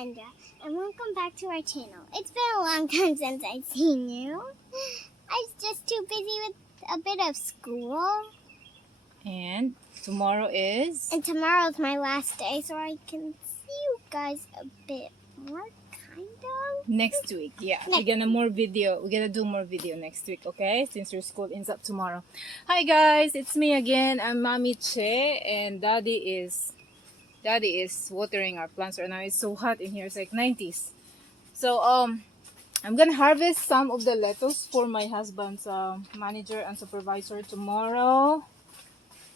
Kendra, and welcome back to our channel. It's been a long time since I've seen you. I was just too busy with a bit of school. And tomorrow is? And tomorrow's my last day, so I can see you guys a bit more, kind of. Next week, yeah. We're gonna do more video next week, okay? Since your school ends up tomorrow. Hi guys, it's me again. I'm Mommy Che, and Daddy is watering our plants right now. It's so hot in here. It's like 90s. So I'm gonna harvest some of the lettuce for my husband's manager and supervisor tomorrow,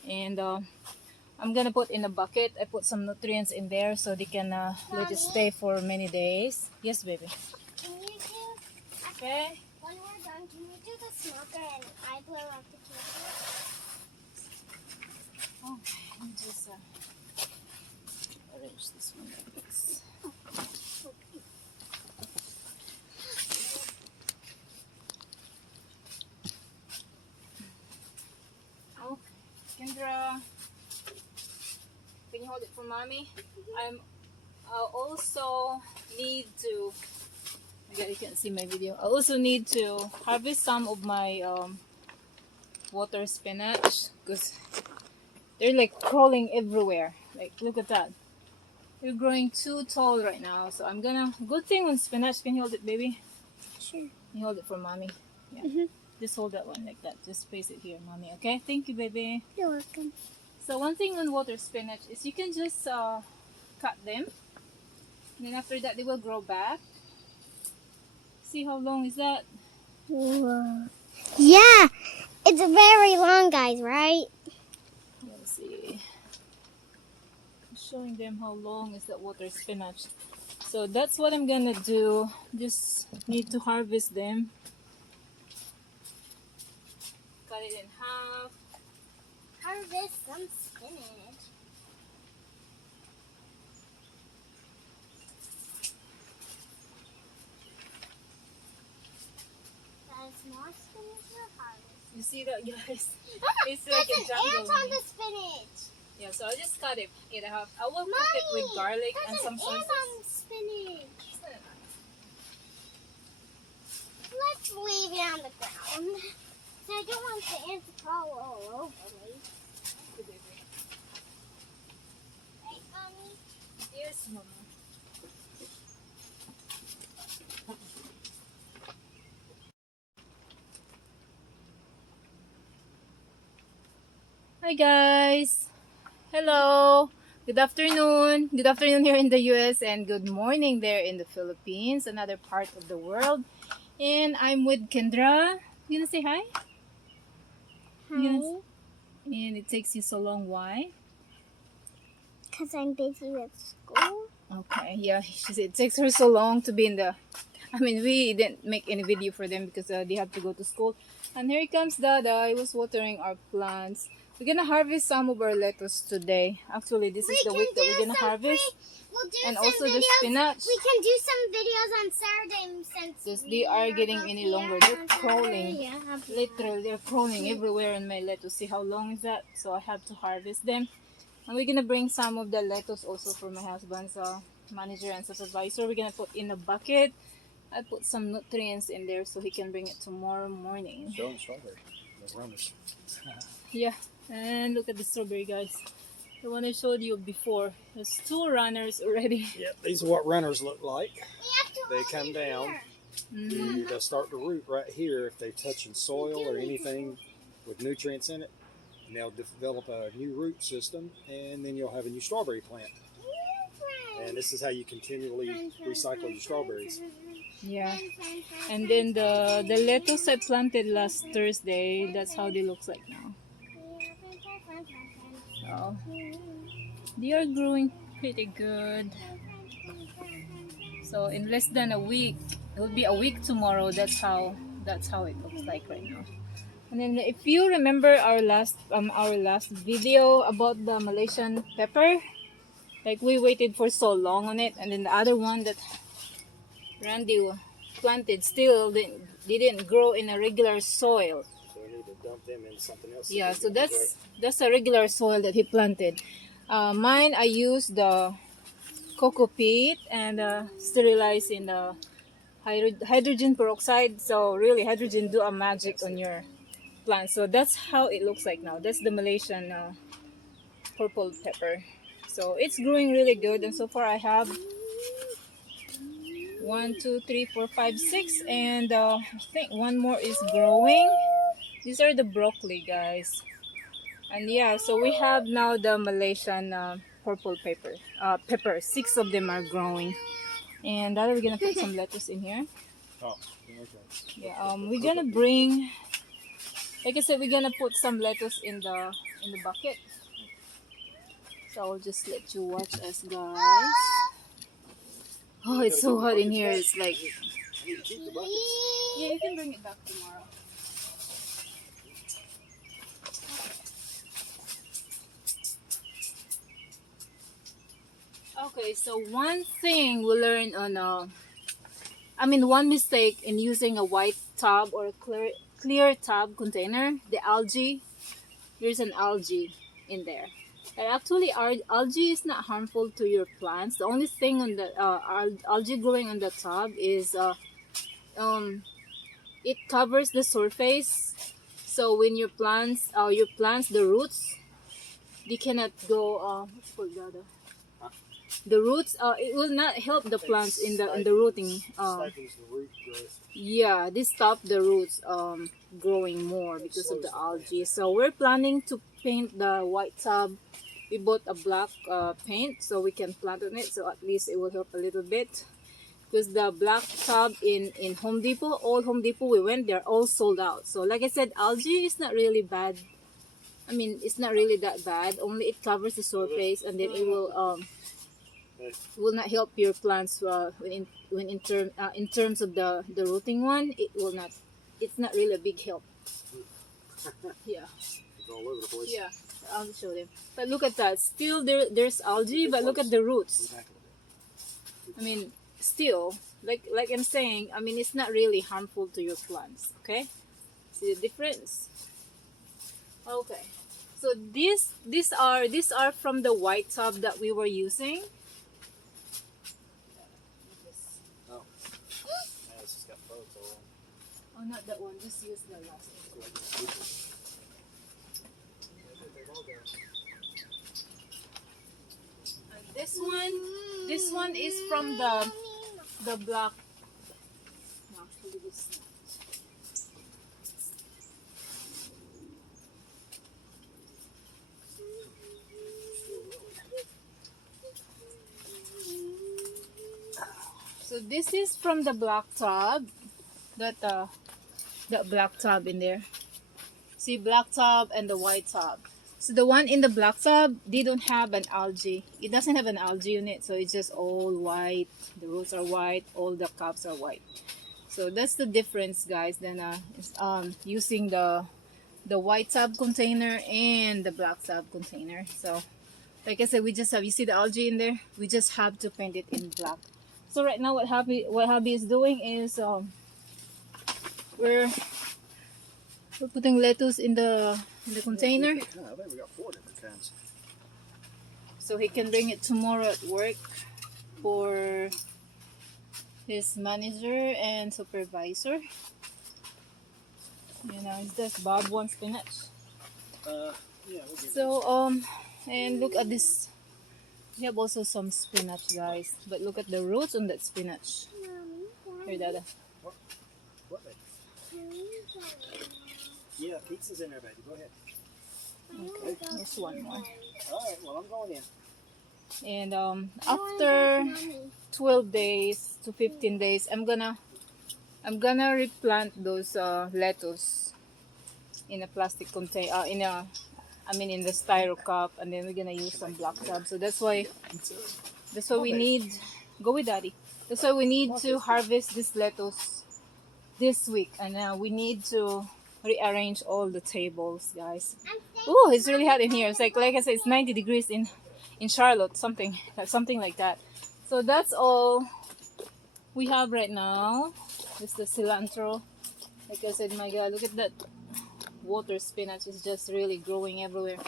and I'm gonna put in a bucket. I put some nutrients in there so they can let it stay for many days. Yes, baby. Can you do? Okay. When we're done, can you do the smoker and I blow up the candle? Okay. Let me just arrange this one like this. Okay, Kendra, can you hold it for mommy? I also need to. You can't see my video. I also need to harvest some of my water spinach because they're like crawling everywhere. Like, look at that. They're growing too tall right now. So I'm gonna. Good thing on spinach. Can you hold it, baby? Sure. You hold it for mommy. Yeah. Just hold that one like that. Just place it here, mommy. Okay? Thank you, baby. You're welcome. So one thing on water spinach is you can just cut them. And then after that, they will grow back. See how long is that? Whoa. Yeah, it's very long, guys, right? Let's see. I'm showing them how long is that water spinach. So that's what I'm gonna do. Just need to harvest them. Cut it in half. Harvest some spinach. There's more spinach to harvest. You see that, guys? It's There's like a an jungle. ant on the spinach. Yeah, so I'll just cut it in half. I will cook it with garlic and some There's an ant sauces. on the spinach. Let's leave it on the ground. So I don't want the ant to crawl all over me. Right, Mommy? Yes, Mama. Hi guys. Hello. Good afternoon. Good afternoon here in the US and good morning there in the Philippines, another part of the world. And I'm with Kendra. You gonna say hi? Hi. And it takes you so long. Why? Because I'm busy with school. Okay, yeah, she said it takes her so long to be in the. I mean, we didn't make any video for them because they have to go to school. And here comes Dada. He was watering our plants. We're gonna harvest some of our lettuce today. Actually, this is the week that we're gonna harvest. We'll do And some also videos. the spinach. We can do some videos on Saturday since Because they are getting any longer. They're crawling. Yeah. Literally, they're crawling everywhere in my lettuce. See how long is that? So I have to harvest them. And we're gonna bring some of the lettuce also for my husband's manager and supervisor. We're gonna put in a bucket. I put some nutrients in there so he can bring it tomorrow morning. Show them strawberry. The runners. Yeah, and look at the strawberry, guys. The one I showed you before. There's 2 runners already. Yep, these are what runners look like. They hold come it down. here. They'll start to root right here if they're touching soil or anything with nutrients in it. And they'll develop a new root system, and then you'll have a new strawberry plant. And this is how you continually recycle your strawberries. Yeah. And then the lettuce I planted last Thursday, that's how they look like now. So they are growing pretty good. So in less than a week, it will be a week tomorrow. That's how it looks like right now. And then if you remember our last video about the Malaysian pepper, like we waited for so long on it, and then the other one that Randy planted still didn't grow in a regular soil. So we need to dump them in something else. Yeah, so that's a regular soil that he planted. Mine, I used the cocoa peat and sterilized in the hydrogen peroxide. So really, hydrogen do a magic on your plant. So that's how it looks like now. That's the Malaysian purple pepper. So it's growing really good, and so far I have 1, 2, 3, 4, 5, 6, and I think one more is growing. These are the broccoli, guys. And yeah, so we have now the Malaysian purple pepper. 6 of them are growing. And that we're gonna put some lettuce in here. Oh, okay. Yeah, we're gonna bring, like I said, we're gonna put some lettuce in the bucket. So I'll just let you watch us, guys. Oh, it's so hot in here. It's like, You need to keep the buckets. yeah, you can bring it back tomorrow. Okay, so one thing we learned on one mistake in using a white tub or a clear tub container, the algae. There's an algae in there. And actually, algae is not harmful to your plants. The only thing on the algae growing on the tub is it covers the surface. So when your plants, the roots, they cannot go. What's called that? The roots, it will not help the plants in the rooting. Stifles the root growth. Yeah, this stop the roots growing more because of the algae. So we're planning to paint the white tub. We bought a black paint so we can plant on it. So at least it will help a little bit. Because the black tub in Home Depot, old Home Depot we went, they're all sold out. So like I said, algae is not really bad. I mean, it's not really that bad. Only it covers the surface, and then it will not help your plants in terms of the rooting one. It will not. It's not really a big help. Yeah. It's all over the place. Yeah. I'll show them. But look at that. Still there's algae, but look at the roots. I mean, still, like I'm saying, I mean, it's not really harmful to your plants. Okay. See the difference? Okay. So these are from the white tub that we were using. Oh. Yeah, this has got bugs all on. Oh, not that one. Just use the last one. And this one is from the black. No, actually this not. So this is from the black tub. That black tub in there. See, black tub and the white tub. So the one in the black tub, they don't have an algae. It doesn't have an algae in it, so it's just all white. The roots are white. All the cups are white. So that's the difference, guys. Then using the white tub container and the black tub container. So like I said, we just have, you see the algae in there? We just have to paint it in black. So right now, what hubby is doing is we're putting lettuce in the container. I think we got 4 different kinds. So he can bring it tomorrow at work for his manager and supervisor. You know, it's just Bob wants spinach. Yeah, we'll get So and look at this. We have also some spinach, guys. But look at the roots on that spinach. Here, Dada. What, baby? Yeah, pizza's in there, baby. Go ahead. Okay, there's one more. All right, well, I'm going in. And after 12 days to 15 days, I'm gonna replant those lettuce in a plastic container, in the styro cup, and then we're gonna use some black tub. So that's why we need. Go with Daddy. That's why we need to harvest this lettuce this week, and we need to rearrange all the tables, guys. Oh, it's really hot in here. It's like I said, it's 90 degrees in Charlotte, something like that. So that's all we have right now. It's the cilantro. Like I said, my God, look at that water spinach is just really growing everywhere.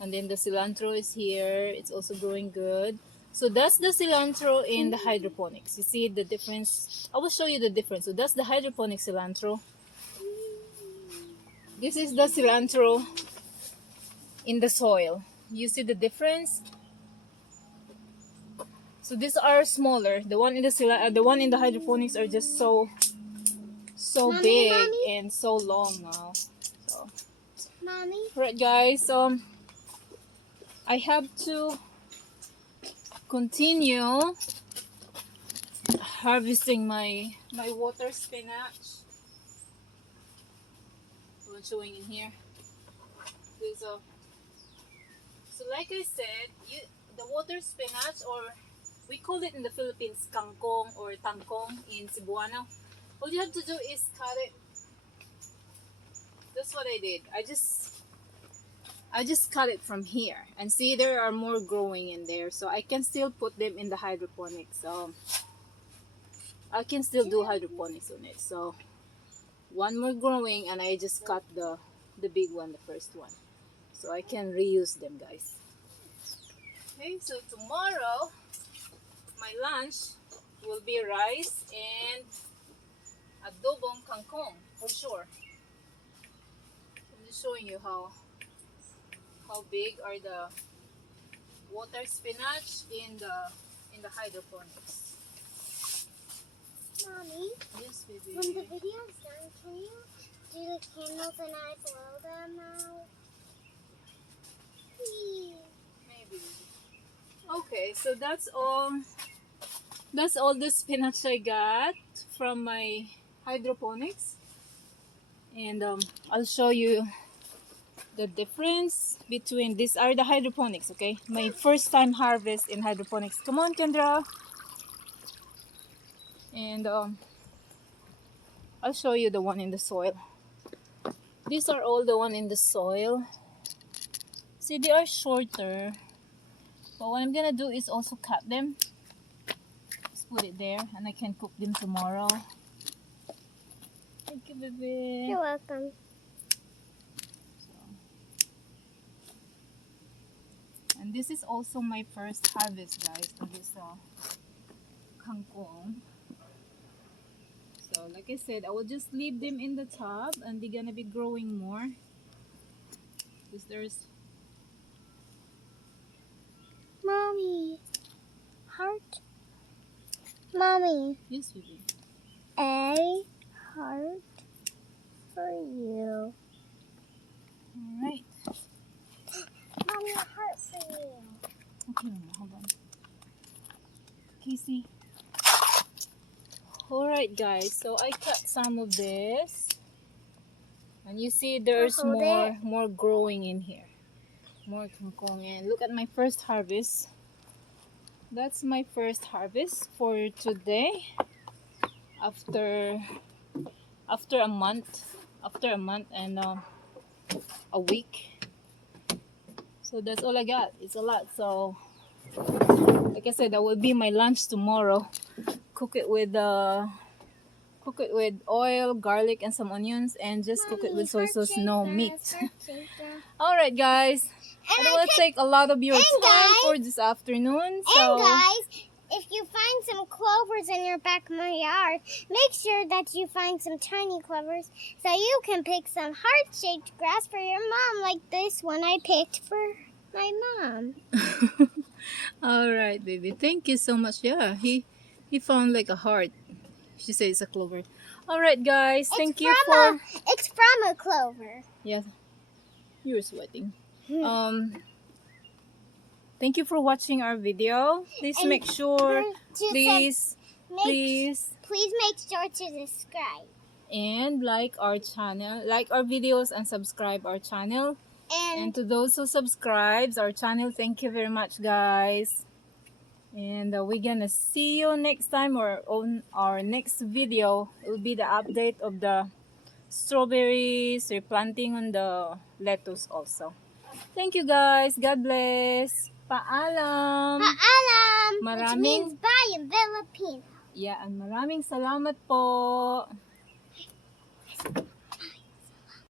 And then the cilantro is here. It's also growing good. So that's the cilantro in the hydroponics. You see the difference? I will show you the difference. So that's the hydroponic cilantro. This is the cilantro in the soil. You see the difference? So these are smaller. The one in the hydroponics are just so Mommy, big Mommy? and so long now. So Mommy? right guys, I have to continue harvesting my water spinach. So I'm showing in here. There's a So like I said, the water spinach, or we call it in the Philippines kangkong or tangkong in Cebuano. All you have to do is cut it. That's what I did. I just cut it from here, and see there are more growing in there, so I can still put them in the hydroponics. So I can still do hydroponics on it. So one more growing, and I just cut the big one, the first one, so I can reuse them, guys. Okay, so tomorrow my lunch will be rice and adobong kangkong for sure. I'm just showing you how big are the water spinach in the hydroponics. Mommy? Yes, baby. When the video's done, can you do the candles and I blow them out? Please. Maybe. Okay, so that's all. That's all the spinach I got from my hydroponics, and I'll show you the difference between these are the hydroponics. Okay, my first time harvest in hydroponics. Come on, Kendra. And I'll show you the one in the soil. These are all the one in the soil. See, they are shorter, but what I'm gonna do is also cut them. Just put it there, and I can cook them tomorrow. Thank you, baby. You're welcome. And this is also my first harvest, guys, of this kangkong. So like I said, I will just leave them in the tub, and they're gonna be growing more. Because there's Mommy. Heart. Mommy. yes, baby. A heart for you. All right. Mommy, a heart for you. Okay, Mama, hold on. Casey. Alright guys, so I cut some of this, and you see there's I'll hold more growing in here, more kangkong. And look at my first harvest. That's my first harvest for today, after a month and a week. So that's all I got. It's a lot. So like I said, that will be my lunch tomorrow. Cook it with oil, garlic, and some onions, and just cook it with soy sauce, no meat. Alright guys, I don't want to take a lot of your time for this afternoon. So And guys, if you find some clovers in your backyard, make sure that you find some tiny clovers so you can pick some heart-shaped grass for your mom, like this one I picked for my mom. alright baby, thank you so much. Yeah, he found like a heart. She says it's a clover. Alright guys, thank you for It's from a clover. yeah, you're sweating. Thank you for watching our video. Please And make sure, please please make sure to subscribe. and like our channel, like our videos, and subscribe our channel. And to those who subscribes our channel, thank you very much guys. And we're gonna see you next time, or on our next video. It will be the update of the strawberries we're planting on the lettuce also. Thank you guys. God bless. Paalam. Paalam, which Maraming- means bye in Filipino. Yeah, and maraming salamat po.